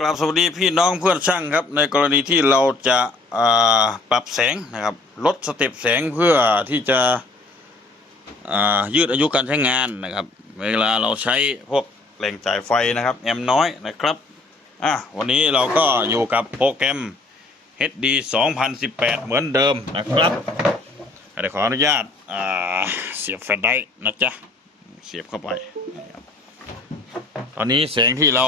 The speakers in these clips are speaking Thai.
กราบสวัสดีพี่น้องเพื่อนช่างครับ ในกรณีที่เราจะาปรับแสงนะครับ ลดสเต็ปแสงเพื่อที่จะยืดอายุการใช้งานนะครับ เวลาเราใช้พวกแหล่งจ่ายไฟนะครับ แอมน้อยนะครับอะวันนี้เราก็อยู่กับโปรแกรม HD 2018 เหมือนเดิมนะครับเดี๋ยวขออนุญาตาเสียบแฟลชไดร์นะจ๊ะ เสียบเข้าไปนะครับ ตอนนี้แสงที่เรา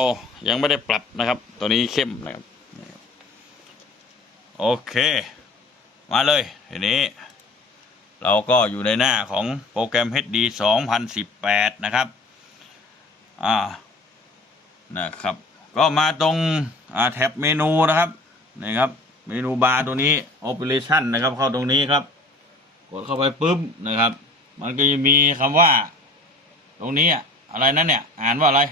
ยังไม่ได้ปรับนะครับ ตัวนี้เข้มนะครับ โอเค มาเลยทีนี้ เราก็อยู่ในหน้าของโปรแกรม HD 2018 นะครับ อ่า นะครับ ก็มาตรงแท็บเมนูนะครับนี่ครับ เมนูบาร์ตัวนี้ Operation นะครับ เข้าตรงนี้ครับ กดเข้าไปปุ๊บนะครับ มันก็จะมีคำว่า ตรงนี้อะอะไรนั่นเนี่ย อ่านว่าอะไร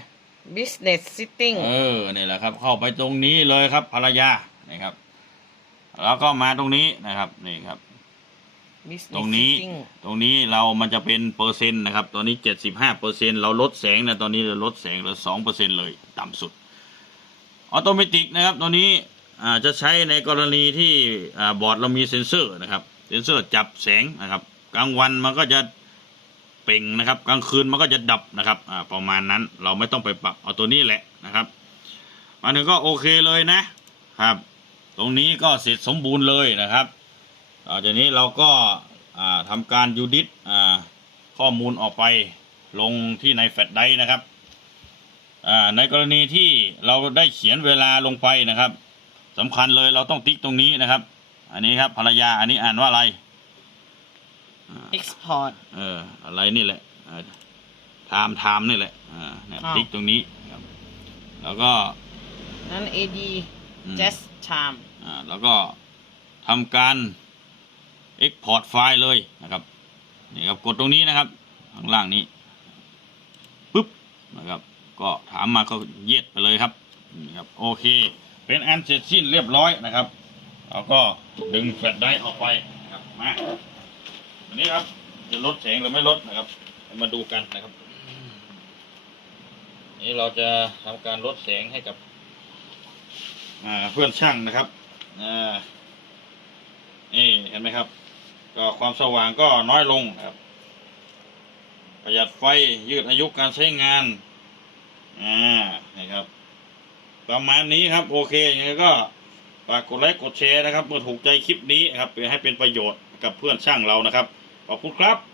business sitting เออนี่แหละครับ เข้าไปตรงนี้เลยครับภรรยานี่ครับ แล้วก็มาตรงนี้นะครับนี่ครับ business ตรงนี้ sitting ตรงนี้เรามันจะเป็นเปอร์เซ็นต์นะครับตัวนี้เจ็ดสิบห้าเปอร์เซ็นเราลดแสงนะตอนนี้เราลดแสงเหลือสองเปอร์เซ็นเลยต่ำสุดออโตเมติกนะครับตัวนี้อ่าจะใช้ในกรณีที่อ่าบอร์ดเรามีเซ็นเซอร์นะครับ เซ็นเซอร์จับแสงนะครับ กลางวันมันก็จะเป่งนะครับ กลางคืนมันก็จะดับนะครับอ่าประมาณนั้นเราไม่ต้องไปปรับเอาตัวนี้แหละนะครับมาถึงก็โอเคเลยนะครับ ตรงนี้ก็เสร็จสมบูรณ์เลยนะครับต่อจากนี้เราก็อ่าทำการยูดิตอ่าข้อมูลออกไปลงที่ในแฟลชไดนะครับอ่าในกรณีที่เราได้เขียนเวลาลงไปนะครับสำคัญเลยเราต้องติ๊กตรงนี้นะครับ อันนี้ครับภรรยาอันนี้อ่านว่าอะไร export เออ อะไรนี่แหละไทม์ไทม์นี่แหละอ่าเนี่ยอ้าวติ๊กตรงนี้ครับแล้วก็นั้น ad อืม just time อ่าแล้วก็ทำการ Export ไฟล์เลยนะครับนี่ครับกดตรงนี้นะครับ ข้างล่างนี้ปุ๊บนะครับ ก็ถามมาก็เย็ดไปเลยครับนี่ครับโอเค เป็นอันเสร็จสิ้นเรียบร้อยนะครับเราก็ดึงแฟลชไดรฟ์ออกไปนะครับมาวั นี้ครับจะลดแสงหรือไม่ลดนะครับ มาดูกันนะครับ นี่เราจะทำการลดแสงให้กับเพื่อนช่างนะครับนี่เห็นไหมครับ ก็ความสว่างก็น้อยลงครับ ประหยัดไฟยืดอายุการใช้งานอ่านี่ครับ ประมาณนี้ครับ โอเคยังไงก็ฝากกดไลค์กดแชร์นะครับเมื่อถูกใจคลิปนี้ครับเพื่อให้เป็นประโยชน์กับเพื่อนช่างเรานะครับ ขอบคุณครับ